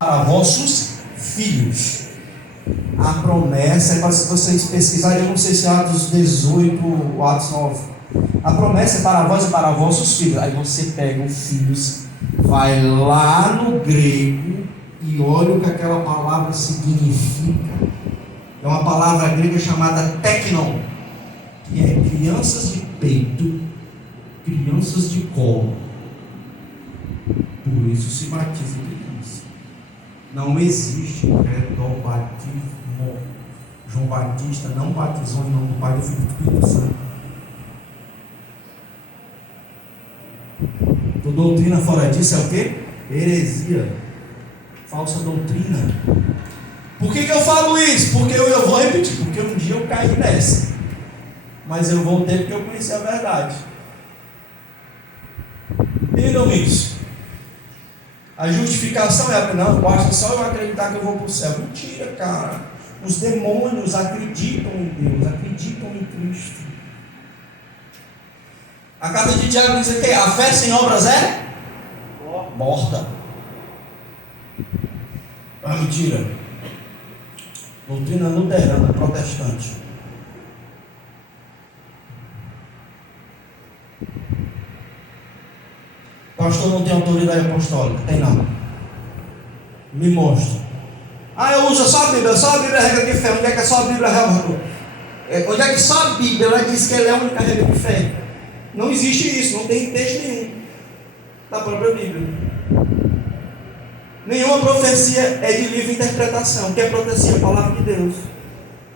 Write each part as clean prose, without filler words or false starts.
para vossos filhos. A promessa, é para vocês pesquisarem, eu não sei se é Atos 18 ou Atos 9. A promessa é para vós e para vossos filhos. Aí você pega os filhos, vai lá no grego e olha o que aquela palavra significa. É uma palavra grega chamada teknon, que é crianças de peito, crianças de colo. Por isso se batiza criança. Não existe batismo. João Batista não batizou em nome do Pai, do Filho e do Espírito Santo. Toda doutrina fora disso é o quê? Heresia. Falsa doutrina. Por que eu falo isso? Porque eu vou repetir. Porque um dia eu caí nessa. Mas eu voltei porque eu conheci a verdade. Entendam isso. A justificação é: não, basta só eu acreditar que eu vou para o céu. Mentira, cara. Os demônios acreditam em Deus, acreditam em Cristo. A carta de Tiago diz que a fé sem obras é morta. Ah, mentira. Doutrina luterana, protestante. Pastor não tem autoridade apostólica? Tem não. Me mostra. Eu uso só a Bíblia é regra de fé. Onde é que é só a Bíblia onde é que só a Bíblia ela diz que ela é a única regra de fé? Não existe isso, não tem texto nenhum da própria Bíblia. Nenhuma profecia é de livre interpretação. O que é profecia? A palavra de Deus.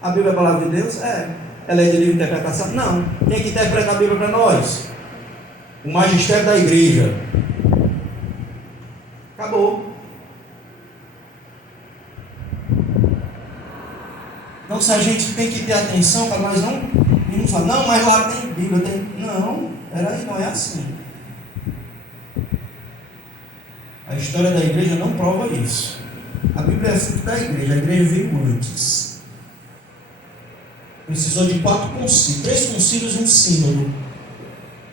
A Bíblia é a palavra de Deus? É. Ela é de livre interpretação? Não. Quem é que interpreta a Bíblia para nós? O magistério da igreja. Acabou. Então, se a gente tem que ter atenção para nós não falar, não, mas lá tem Bíblia, tem. Não, peraí, não é assim. A história da igreja não prova isso. A Bíblia é fruto da igreja, a igreja veio antes. Precisou de 4 concílios, 3 concílios e um sínodo,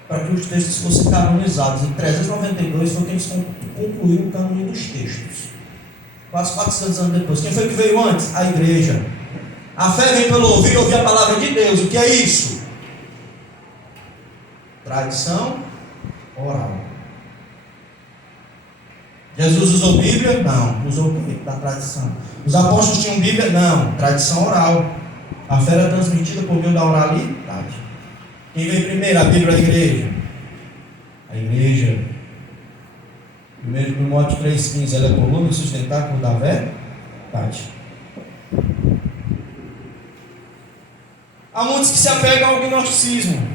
para que os textos fossem canonizados. Em 392 foi que eles concluíram o cânone dos textos. Quase 400 anos depois. Quem foi que veio antes? A igreja. A fé vem pelo ouvir a palavra de Deus. O que é isso? Tradição oral. Jesus usou Bíblia? Não. Usou o quê? Da tradição. Os apóstolos tinham Bíblia? Não. Tradição oral. A fé era transmitida por meio da oralidade. Quem veio primeiro? A Bíblia ou a igreja? A igreja. 1 Timóteo 3,15. Ela é coluna e sustentáculo da verdade. Há muitos que se apegam ao gnosticismo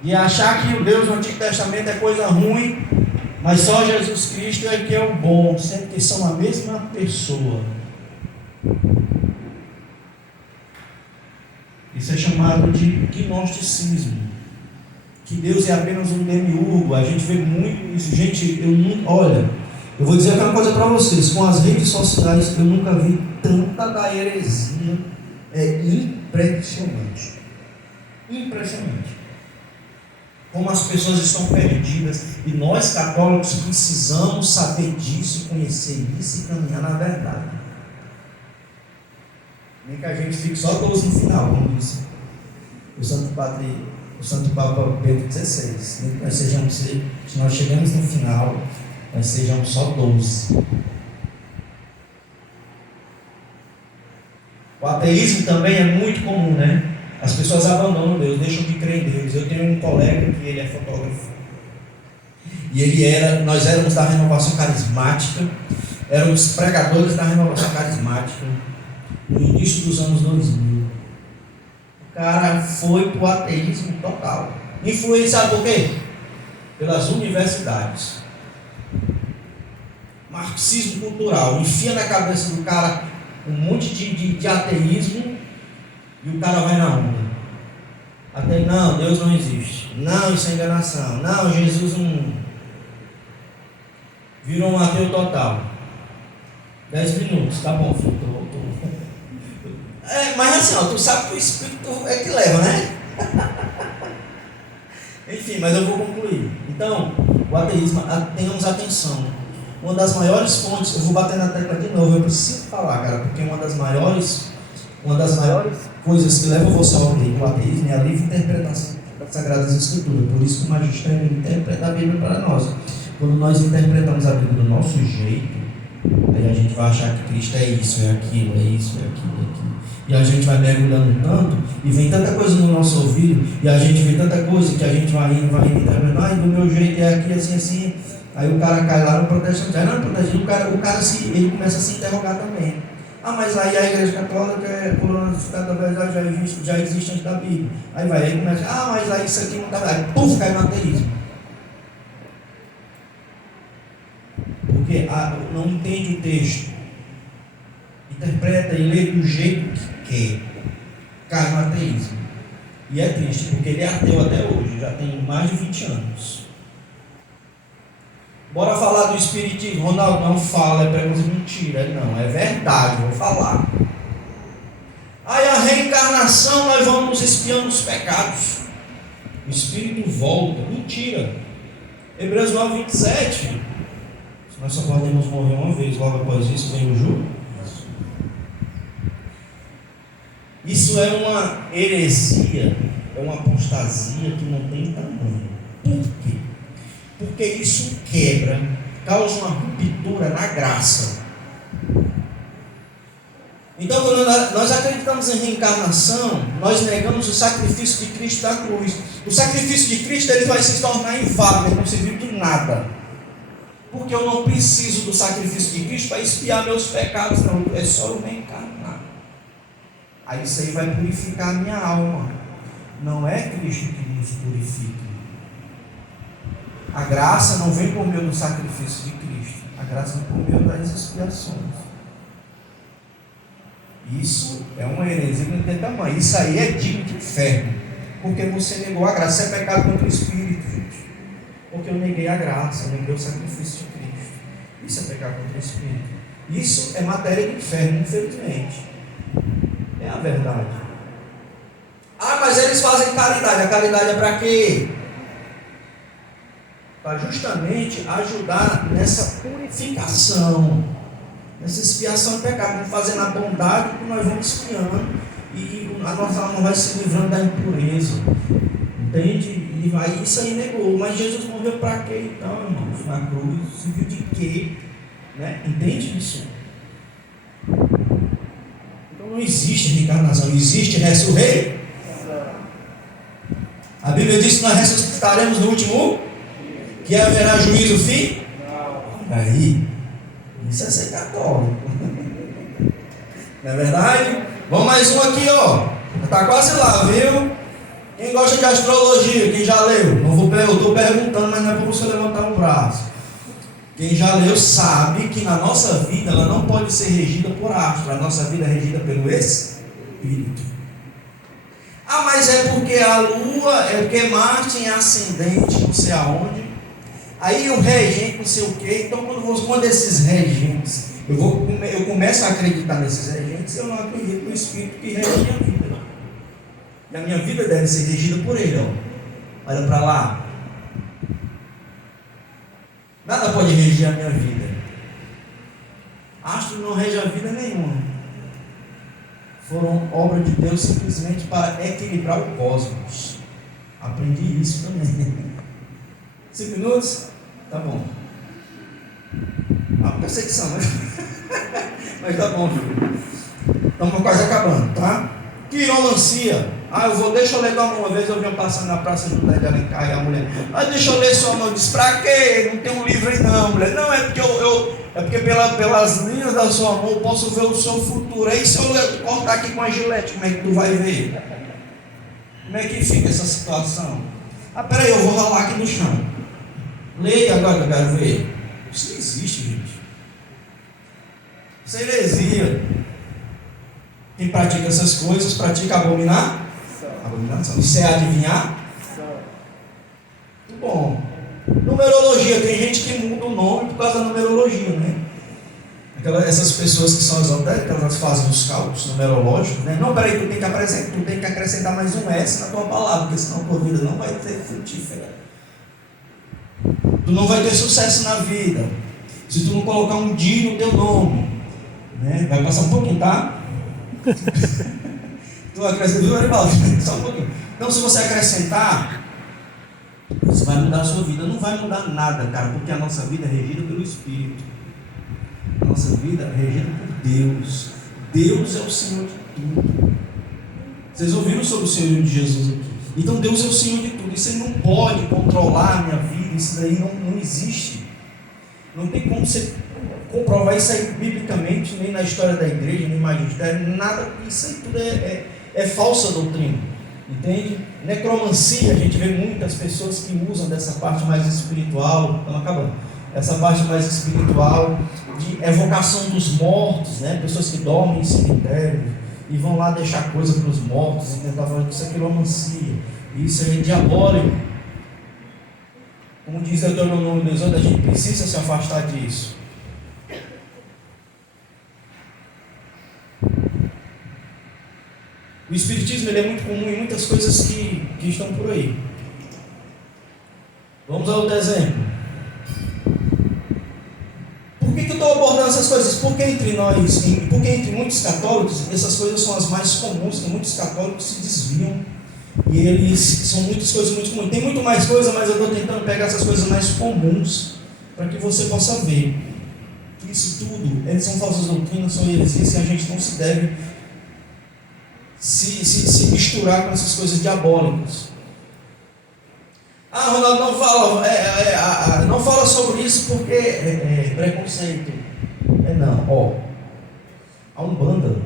e achar que o Deus do Antigo Testamento é coisa ruim, mas só Jesus Cristo é que é o bom, sendo que são a mesma pessoa. Isso é chamado de gnosticismo, que Deus é apenas um demiurgo. A gente vê muito isso. Gente, eu vou dizer aquela coisa para vocês: com as redes sociais eu nunca vi tanta da heresia. É impressionante. Impressionante. Como as pessoas estão perdidas. E nós católicos precisamos saber disso, conhecer isso e caminhar na verdade. Nem que a gente fique só 12 no final, como disse o Santo Papa Pedro XVI. Nem que nós sejamos, se nós chegamos no final, nós sejamos só 12. O ateísmo também é muito comum, né? As pessoas abandonam Deus, deixam de crer em Deus. Eu tenho um colega que ele é fotógrafo. E nós éramos da renovação carismática, éramos pregadores da renovação carismática, no início dos anos 2000. O cara foi para o ateísmo total. Influenciado por quê? Pelas universidades. Marxismo cultural. Enfia na cabeça do cara um monte de ateísmo e o cara vai na onda. Até não, Deus não existe. Não, isso é enganação. Não, Jesus não. Virou um ateu total. 10 minutos, tá bom, filho. Mas assim, tu sabe que o Espírito é que leva, né? Enfim, mas eu vou concluir. Então, o ateísmo, tenhamos atenção. Uma das maiores fontes, eu vou bater na tecla de novo, eu preciso falar, cara, porque uma das maiores coisas que levam você ao ateísmo é a livre interpretação das Sagradas Escrituras. Por isso que o magistério interpreta a Bíblia para nós. Quando nós interpretamos a Bíblia do nosso jeito, aí a gente vai achar que Cristo é isso, é aquilo, é isso, é aquilo, é aquilo. E a gente vai mergulhando tanto, e vem tanta coisa no nosso ouvido, e a gente vê tanta coisa que a gente vai indo, interpretando, do meu jeito é aqui, assim, assim. Aí o cara cai lá no protestante, aí não protestante, ele começa a se interrogar também. Ah, mas aí a igreja católica é coluna da verdade, já existe antes da Bíblia. Aí começa, mas aí isso aqui não está. Aí puf, cai no ateísmo. Porque não entende o texto, interpreta e lê do jeito que quer, cai no ateísmo. E é triste, porque ele é ateu até hoje, já tem mais de 20 anos. Bora falar do espiritismo. Ronaldo, não fala, é precoce, mentira. Não, é verdade, vou falar. Aí a reencarnação, nós vamos espiando os pecados. O espírito volta. Mentira. Hebreus 9, 27. Nós só podemos morrer uma vez, logo após isso vem o juízo. Isso é uma heresia, é uma apostasia que não tem tamanho. Por quê? Porque isso quebra, causa uma ruptura na graça. Então, quando nós acreditamos em reencarnação, nós negamos o sacrifício de Cristo da cruz. O sacrifício de Cristo ele vai se tornar inválido, ele não serviu de nada. Porque eu não preciso do sacrifício de Cristo para expiar meus pecados, não. É só eu reencarnar. Aí isso aí vai purificar a minha alma. Não é Cristo que nos purifica. A graça não vem por meio do sacrifício de Cristo. A graça vem por meio das expiações. Isso é uma heresia que não tem tamanho. Isso aí é digno de inferno. Porque você negou a graça. Isso é pecado contra o Espírito, gente. Porque eu neguei a graça, eu neguei o sacrifício de Cristo. Isso é pecado contra o Espírito. Isso é matéria de inferno, infelizmente. É a verdade. Mas eles fazem caridade. A caridade é para quê? Para justamente ajudar nessa purificação, nessa expiação de pecado, fazendo a bondade que nós vamos expiando e a nossa alma vai se livrando da impureza, entende? E vai, isso aí negou, mas Jesus morreu para quê então, irmãos? Na cruz, serviu de quê? Né? Entende isso? Então não existe reencarnação, existe ressurreição. A Bíblia diz que nós ressuscitaremos no último, que haverá juízo fim? Aí, isso é ser católico. Não é verdade? Vamos mais um aqui, ó. Está quase lá, viu? Quem gosta de astrologia, quem já leu? Eu estou perguntando, mas não é para você levantar o braço. Quem já leu sabe que na nossa vida ela não pode ser regida por astro. A nossa vida é regida pelo Espírito. Mas é porque a Lua, é porque Marte é ascendente, não sei aonde. Aí o regente, não sei o quê. Então, quando esses regentes, eu começo a acreditar nesses regentes, eu não acredito no Espírito que rege a minha vida. Não. E a minha vida deve ser regida por ele. Ó. Olha para lá. Nada pode reger a minha vida. Astro não rege a vida nenhuma. Foram obra de Deus simplesmente para equilibrar o cosmos. Aprendi isso também. 5 minutos? Tá bom. Perseguição, né? Mas tá bom, filho. Estamos quase acabando, tá? Quiromancia. Deixa eu ler uma vez, eu vinha passando na Praça José de Alencar e a mulher, deixa eu ler sua mão. Eu disse, pra quê? Não tem um livro aí não, mulher. Não, é porque pelas linhas da sua mão eu posso ver o seu futuro. Aí se eu cortar aqui com a gilete, como é que tu vai ver? Como é que fica essa situação? Peraí, eu vou rolar aqui no chão. Leia agora que eu quero ver. Isso não existe, gente. Isso é heresia. Quem pratica essas coisas, pratica abominação. Isso é adivinhar? Muito bom. Numerologia, tem gente que muda o nome por causa da numerologia, né? Essas pessoas que são esotéricas, elas fazem os cálculos numerológicos, né? Não, peraí, tu tem que acrescentar mais um S na tua palavra, porque senão a tua vida não vai ser frutífera. Tu não vai ter sucesso na vida. Se tu não colocar um dia no teu nome, né? Vai passar um pouquinho, tá? Tu acrescenta, viu, Arivaldo? Só um pouquinho. Então, se você acrescentar, isso vai mudar a sua vida. Não vai mudar nada, cara, porque a nossa vida é regida pelo Espírito. A nossa vida é regida por Deus. Deus é o Senhor de tudo. Vocês ouviram sobre o Senhor de Jesus aqui? Então Deus é o Senhor de tudo. Isso Ele não pode controlar a minha vida. Isso daí não existe. Não tem como você comprovar isso aí biblicamente, nem na história da igreja, nem magistério, nada. Isso aí tudo é falsa doutrina. Entende? Necromancia, a gente vê muitas pessoas que usam dessa parte mais espiritual. Estamos acabando. Essa parte mais espiritual de evocação dos mortos, né? Pessoas que dormem em cemitério e vão lá deixar coisa para os mortos e tentar falar que isso é quiromancia, isso é diabólico. Como diz Deuteronômio 18, a gente precisa se afastar disso. O espiritismo ele é muito comum em muitas coisas que estão por aí. Vamos ao outro exemplo. Por que eu estou abordando essas coisas? Porque entre nós, porque entre muitos católicos, essas coisas são as mais comuns, que muitos católicos se desviam. E eles são muitas coisas muito comuns. Tem muito mais coisa, mas eu estou tentando pegar essas coisas mais comuns para que você possa ver que isso tudo, eles são falsas doutrinas, são heresias, e a gente não se deve se misturar com essas coisas diabólicas. Ah, Ronaldo, não fala sobre isso porque é preconceito. Não, a Umbanda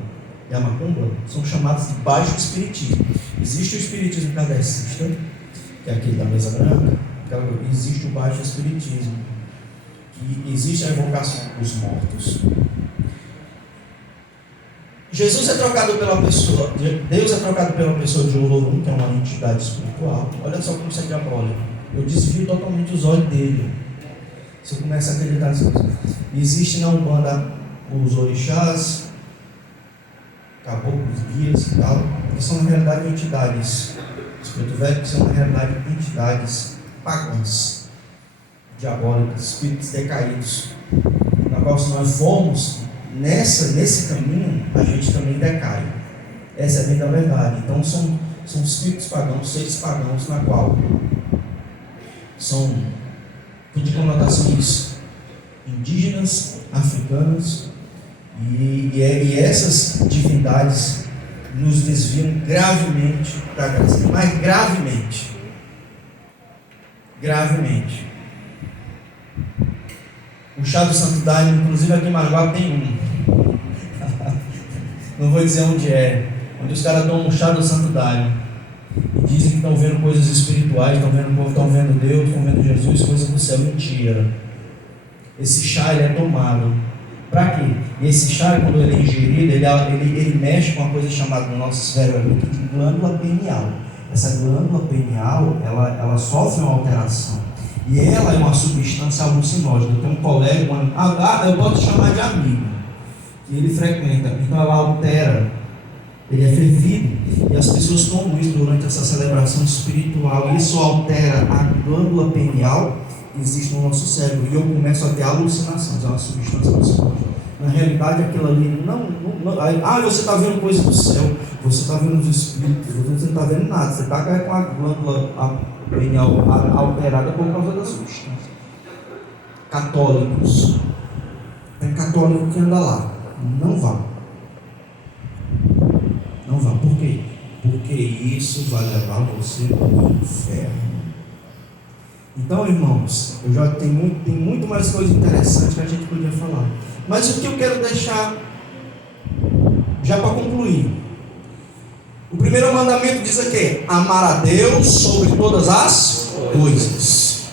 e a Macumba são chamados de baixo espiritismo. Existe o espiritismo kardecista, que é aquele da mesa branca, e existe o baixo espiritismo, que existe a evocação dos mortos. Jesus é trocado pela pessoa, Deus é trocado pela pessoa de Olorum, que é uma entidade espiritual. Olha só como isso é diabólico. Eu desvio totalmente os olhos dele. Você começa a acreditar nisso. Existe na Umbanda os orixás, caboclos, guias e tal, que são na realidade entidades. Espírito velho, que são na realidade entidades pagãs, diabólicas, espíritos decaídos, na qual se nós formos nesse caminho, a gente também decai. Essa é bem da verdade. Então são espíritos pagãos, seres pagãos, na qual são de conotações indígenas, africanas, e essas divindades nos desviam gravemente da graça, mas gravemente. O chá do Santo Daime, inclusive aqui em Maranguá tem um. Não vou dizer onde é. Onde os caras tomam o chá do Santo Daime e dizem que estão vendo coisas espirituais, estão vendo Deus, estão vendo Jesus, coisas do céu. Mentira. Esse chá ele é tomado. Para quê? E esse chá, quando ele é ingerido, ele mexe com uma coisa chamada no nosso cérebro de glândula pineal. Essa glândula pineal, ela sofre uma alteração. E ela é uma substância alucinógena. Eu tenho um colega, eu posso chamar de amigo, que ele frequenta. Então ela altera, ele é fervido. E as pessoas tomam isso durante essa celebração espiritual. E isso altera a glândula pineal que existe no nosso cérebro. E eu começo a ter alucinações, é uma substância alucinógena. Na realidade, aquilo ali você está vendo coisa do céu, você está vendo os espíritos, você não está vendo nada. Você está com a glândula pineal alterada por causa da substância. Católicos. É católico que anda lá. Não vá. Não vá. Por quê? Porque isso vai levar você para o inferno. Então, irmãos, eu já tem muito mais coisa interessante que a gente podia falar. Mas o que eu quero deixar, já para concluir. O primeiro mandamento diz aqui: amar a Deus sobre todas as coisas.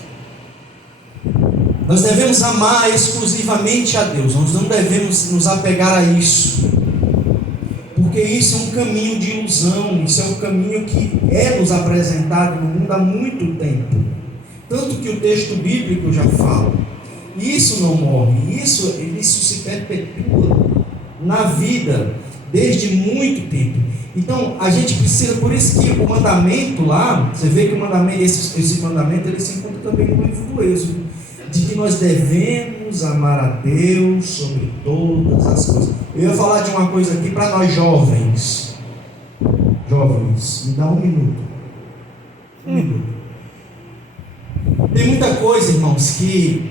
Nós devemos amar exclusivamente a Deus. Nós não devemos nos apegar a isso, porque isso é um caminho de ilusão. Isso é um caminho que é nos apresentado no mundo há muito tempo. Tanto que o texto bíblico já fala. Isso não morre. Isso se perpetua na vida desde muito tempo. Então a gente precisa, por isso que o mandamento lá, você vê que o mandamento, esse mandamento ele se encontra também no livro do Êxodo. de que nós devemos amar a Deus sobre todas as coisas. Eu ia falar de uma coisa aqui para nós jovens. Jovens, me dá um minuto. Um minuto. Tem muita coisa, irmãos, que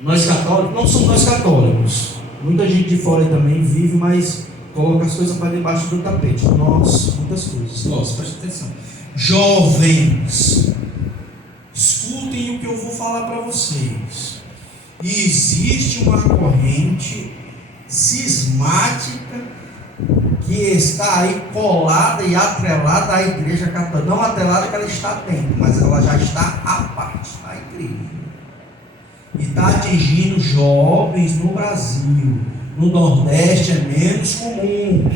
nós católicos, não somos nós católicos. Muita gente de fora também vive, mas coloca as coisas para debaixo do tapete. Nós, muitas coisas. Nós, preste atenção. Jovens, escutem o que eu vou falar para vocês. Existe uma corrente cismática que está aí colada e atrelada à igreja católica. Não atrelada que ela está dentro, mas ela já está à parte da igreja. E está atingindo jovens no Brasil. No Nordeste é menos comum,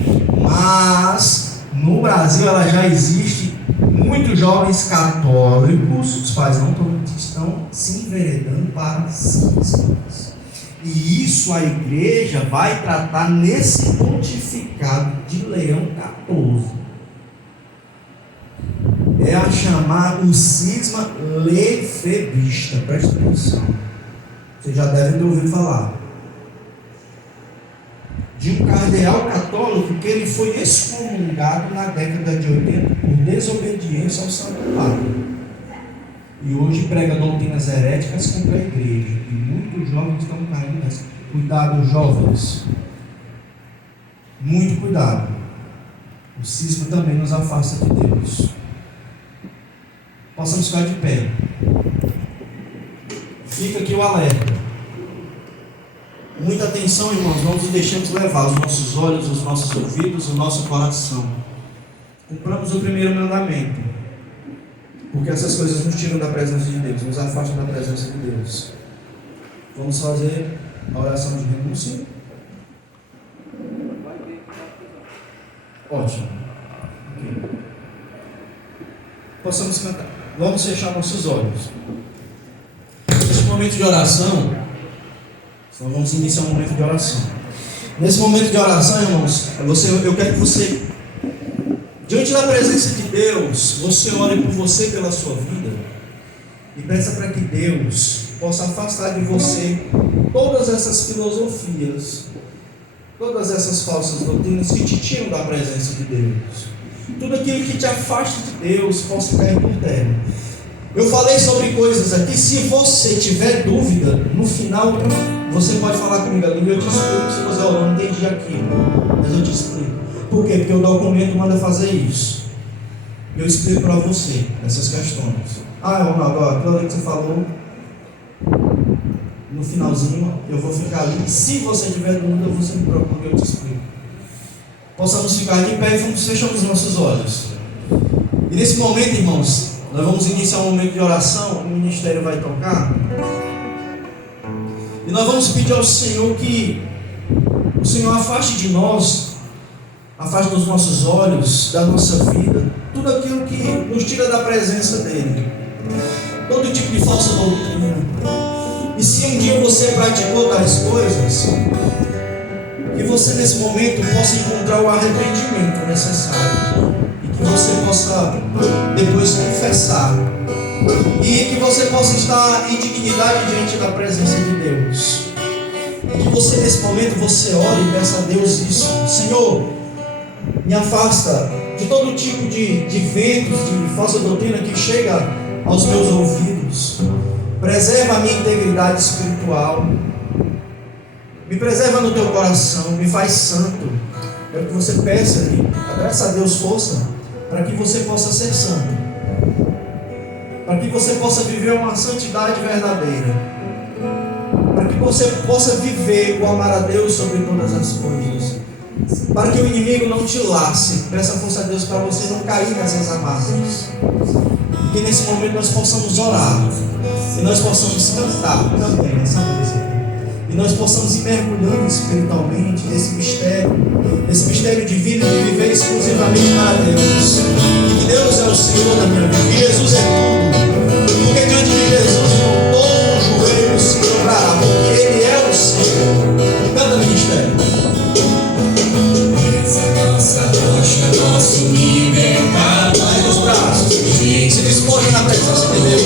mas no Brasil ela já existe. Muitos jovens católicos, os pais não estão se enveredando para cismas. E isso a igreja vai tratar nesse pontificado de Leão 14. É a chamar o cisma lefebista. Presta atenção. Vocês já devem ter ouvido falar. De um cardeal católico que ele foi excomungado na década de 80 por desobediência ao Santo Padre. E hoje prega doutrinas heréticas contra a igreja. E muitos jovens estão caindo nessa. Cuidado, jovens. Muito cuidado. O cisma também nos afasta de Deus. Possamos ficar de pé. Fica aqui o alerta. Muita atenção, irmãos. Não nos deixemos levar os nossos olhos, os nossos ouvidos, o nosso coração. Cumpramos o primeiro mandamento. Porque essas coisas nos tiram da presença de Deus, nos afastam da presença de Deus. Vamos fazer a oração de renúncia. Ótimo. Okay. Possamos cantar. Vamos fechar nossos olhos. Nesse momento de oração, nós vamos iniciar um momento de oração. Nesse momento de oração, irmãos, eu quero que você, diante da presença de Deus, você ore por você e pela sua vida e peça para que Deus possa afastar de você todas essas filosofias, todas essas falsas doutrinas que te tiram da presença de Deus. Tudo aquilo que te afasta de Deus possa cair por terra. Eu falei sobre coisas aqui. Se você tiver dúvida, no final você pode falar comigo ali e eu te explico. Se você não entendi aquilo, mas eu te explico. Por quê? Porque o documento manda fazer isso. Eu explico para você essas questões. Ronaldo, aquilo ali que você falou, no finalzinho eu vou ficar ali. Se você tiver dúvida, você me procura e eu te explico. Possamos ficar de pé e fechamos os nossos olhos. E nesse momento, irmãos, nós vamos iniciar um momento de oração. O ministério vai tocar. E nós vamos pedir ao Senhor que o Senhor afaste de nós, afaste dos nossos olhos, da nossa vida, tudo aquilo que nos tira da presença dEle. Todo tipo de falsa doutrina. E se um dia você praticou tais coisas, que você nesse momento possa encontrar o arrependimento necessário. E que você possa depois confessar. E que você possa estar em dignidade diante da presença de Deus. E que você nesse momento você ore e peça a Deus isso. Senhor, me afasta de todo tipo de ventos, de falsa doutrina que chega aos meus ouvidos. Preserva a minha integridade espiritual. Me preserva no teu coração, me faz santo. Quero que você peça e agradeça a Deus força para que você possa ser santo. Para que você possa viver uma santidade verdadeira. Para que você possa viver o amar a Deus sobre todas as coisas. Para que o inimigo não te lace. Peça força a Deus para você não cair nessas amarras. E que nesse momento nós possamos orar. E nós possamos cantar também essa música. E nós possamos ir mergulhando espiritualmente nesse mistério divino de viver exclusivamente para Deus. E que Deus é o Senhor da minha vida. E Jesus é tudo. Porque diante de Jesus, irmão, todo joelho se dobrará. Porque Ele é o Senhor. Canta ministério. Essa é nossa rocha, nosso libertador. Vai nos braços. Se despoja na presença de Deus.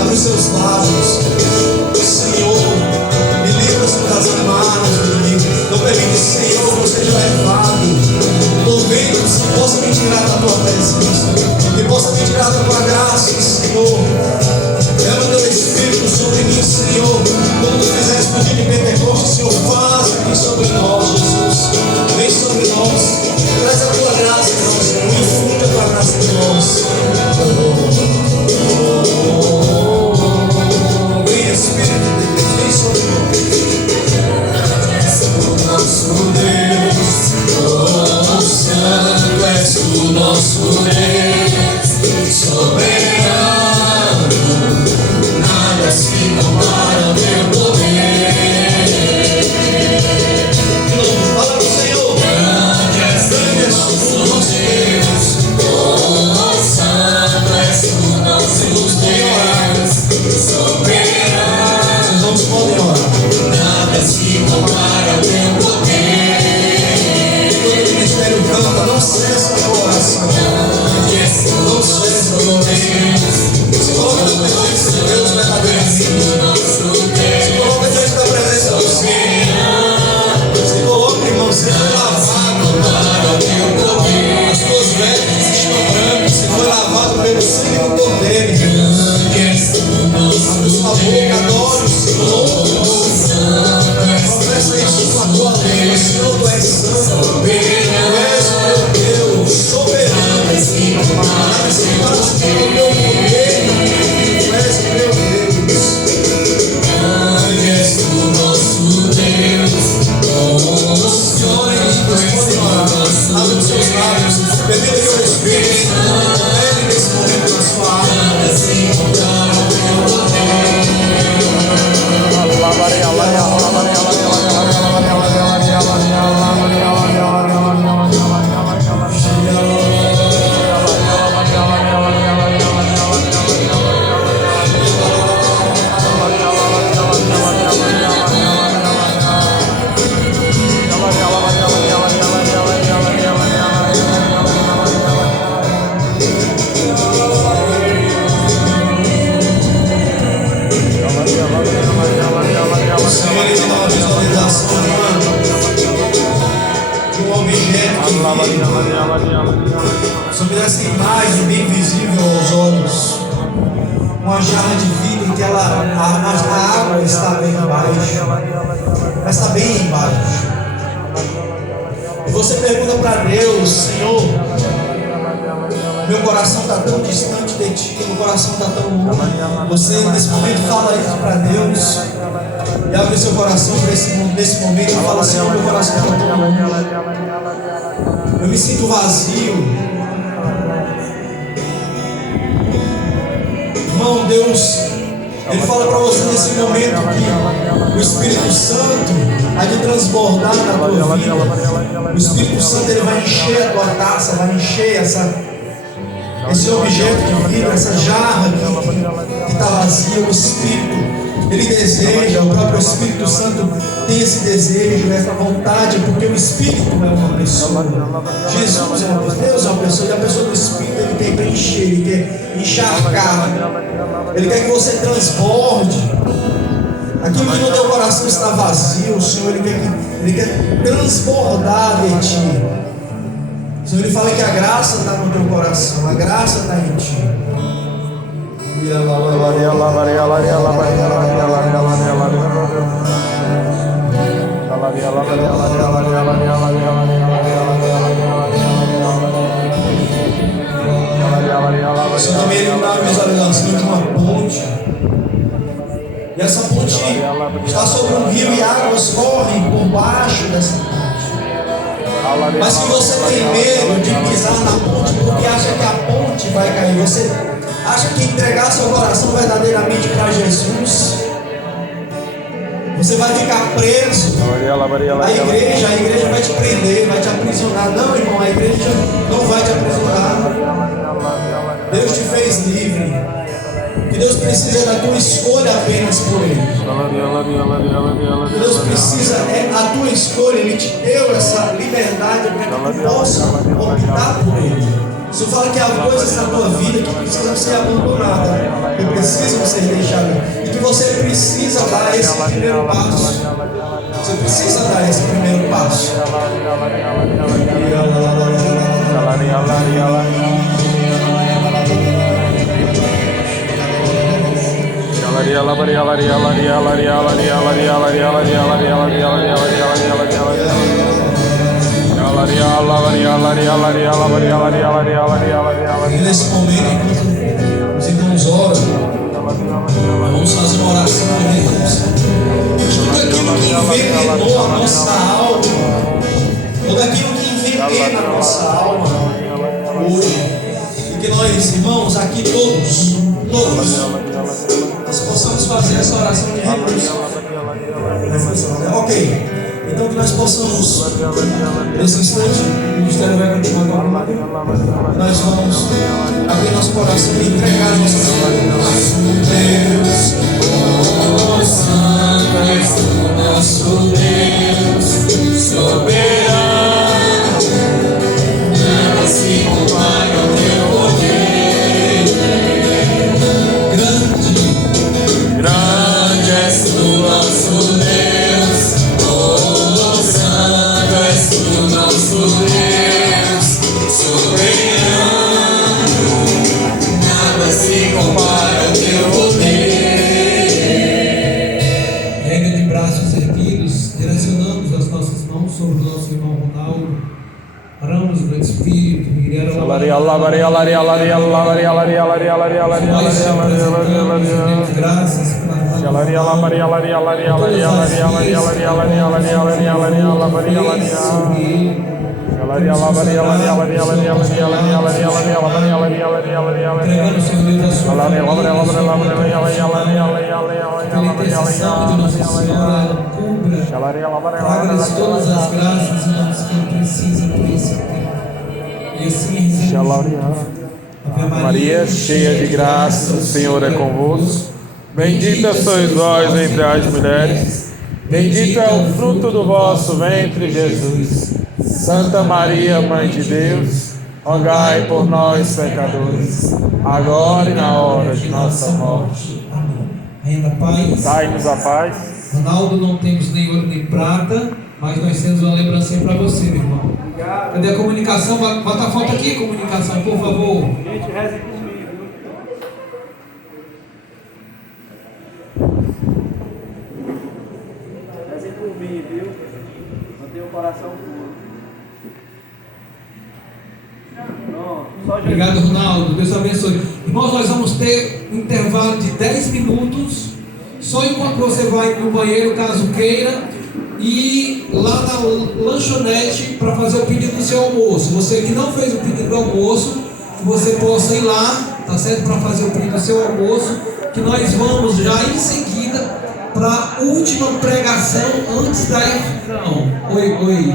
Abre os seus lábios. Senhor, me livra-se das amarras do inimigo. Não permite, Senhor, que eu seja levado por ventos que possa me tirar da tua presença, que possa me tirar da tua graça, Senhor. Leva teu Espírito sobre mim, Senhor. Como tu fizeste no dia de Pentecostes, Senhor, faz aqui sobre nós, Jesus. Vem sobre nós. Traz a tua graça em nós, Senhor. Infunde a tua graça em nós. Vem, Espírito de Deus, vem sobre nós. Nosso Deus, oh, Santo és o nosso Deus, soberano, nada se compara ao teu poder. Fala pro Senhor. Grande és o nosso Deus, oh, Santo és o nosso Deus, soberano, Vocês não podem orar. nada se compara ao teu poder. Todo o ministério canta, não cessa a tua oração. Não cessa a tua oração. Se coloca na presença de Deus verdadeiramente. Se coloca diante da presença do Senhor. Se coloca, irmão, seja lavado. As tuas vestes estão brancas. Se foi lavado pelo sangue do Cordeiro. Abre sua boca, adore o Senhor. Confessa isso com a tua língua. Senhor, tu és santo. Tu és o meu Deus, soberano. Nada se compara com o teu poder. Tu és o meu Deus. Grande és o nosso Deus, oh, Senhor, nós podemos orar. Abre os seus lábios. Bebida do teu Espírito. Bebe nesse momento na sua alma. nada se compara ao teu O Senhor, ele dá uma visualização de um objeto sobre essa imagem bem visível aos olhos. Uma jarra de vidro em que a água está bem embaixo. Ela está bem embaixo. E você pergunta para Deus: Senhor, meu coração está tão distante de ti, meu coração está tão longe. Você nesse momento fala isso para Deus. E abre seu coração nesse momento e fala: Senhor, meu coração está tão longe. Eu me sinto vazio. Irmão, Deus, Ele fala para você nesse momento que o Espírito Santo há de transbordar na tua vida. O Espírito Santo, ele vai encher a tua taça, vai encher esse objeto de vida, essa jarra que está vazia. O Espírito, ele deseja, o próprio Espírito Santo tem esse desejo, essa vontade, porque o Espírito é uma pessoa. Jesus é uma pessoa, Deus é uma pessoa, e a pessoa do Espírito, ele quer preencher, ele quer encharcar, ele quer que você transborde. Aquilo que no teu coração está vazio, o Senhor, ele quer transbordar de ti. O Senhor, ele fala que a graça está no teu coração, a graça está em ti. O Senhor também, ele dá uma visualização de uma ponte. E essa ponte está sobre um rio e águas correm por baixo dessa ponte. Mas se você tem medo de pisar na ponte porque acha que a ponte vai cair, você acha que entregar seu coração verdadeiramente para Jesus, você vai ficar preso. A igreja vai te prender, vai te aprisionar. Não, irmão, a igreja não vai te aprisionar. Deus te fez livre. O que Deus precisa é da tua escolha apenas por Ele. O que Deus precisa é a tua escolha. Ele te deu essa liberdade para que tu possa optar por Ele. O Senhor fala que há coisas na tua vida que precisam ser abandonadas, que precisam ser e que você precisa dar esse primeiro passo. Você precisa dar esse primeiro passo. E nesse momento, enquanto os irmãos oram, vamos fazer uma oração de renúncia. Tudo aquilo que envenenou a nossa alma, tudo aquilo que envenena a nossa alma hoje, e que nós, irmãos, aqui todos, nós possamos fazer essa oração de renúncia. Ok. Então que nós possamos, nesse instante, o ministério vai continuar agora. Nós vamos abrir nosso coração e entregar nossas vidas. Deus, oh Santo és o nosso Deus, soberano, nada se compara ao teu poder. Grande és o nosso Deus. Nosso Deus, soberano, nada se compara ao teu poder. Regra de braços erguidos, direcionamos as nossas mãos sobre o nosso irmão Ronaldo. Oramos no Espírito. Graças traga-lhes todas as graças e nós que precisam por esse tempo. E assim Ave Maria, cheia de graça, o Senhor é convosco. Bendita sois vós entre as mulheres. Bendito é o fruto do vosso ventre, Jesus. Santa Maria, Mãe de Deus, rogai por nós, pecadores, agora e na hora de nossa morte. Amém. Ainda paz. Dai-nos a paz. Ronaldo, não temos nem ouro nem prata, mas nós temos uma lembrancinha para você, meu irmão. Cadê a comunicação? Bota a foto aqui, comunicação, por favor. Gente, reze comigo. Reze por mim, viu? Mantenha o coração puro. Obrigado, Ronaldo. Deus abençoe. Irmãos, nós vamos ter um intervalo de 10 minutos. Só enquanto você vai no banheiro, caso queira, e lá na lanchonete para fazer o pedido do seu almoço. Você que não fez o pedido do almoço, que você possa ir lá, tá certo? Para fazer o pedido do seu almoço, que nós vamos já em seguida para a última pregação antes da efusão. Oi.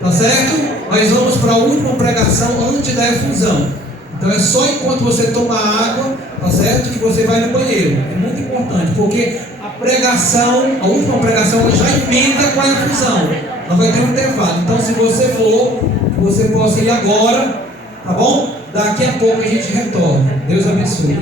Tá certo? Nós vamos para a última pregação antes da efusão. Então é só enquanto você toma água, tá certo? Que você vai no banheiro. É muito importante, porque a pregação, a última pregação, ela já emenda com a infusão. Não vai ter um intervalo. Então se você for, você possa ir agora, tá bom? Daqui a pouco a gente retorna. Deus abençoe.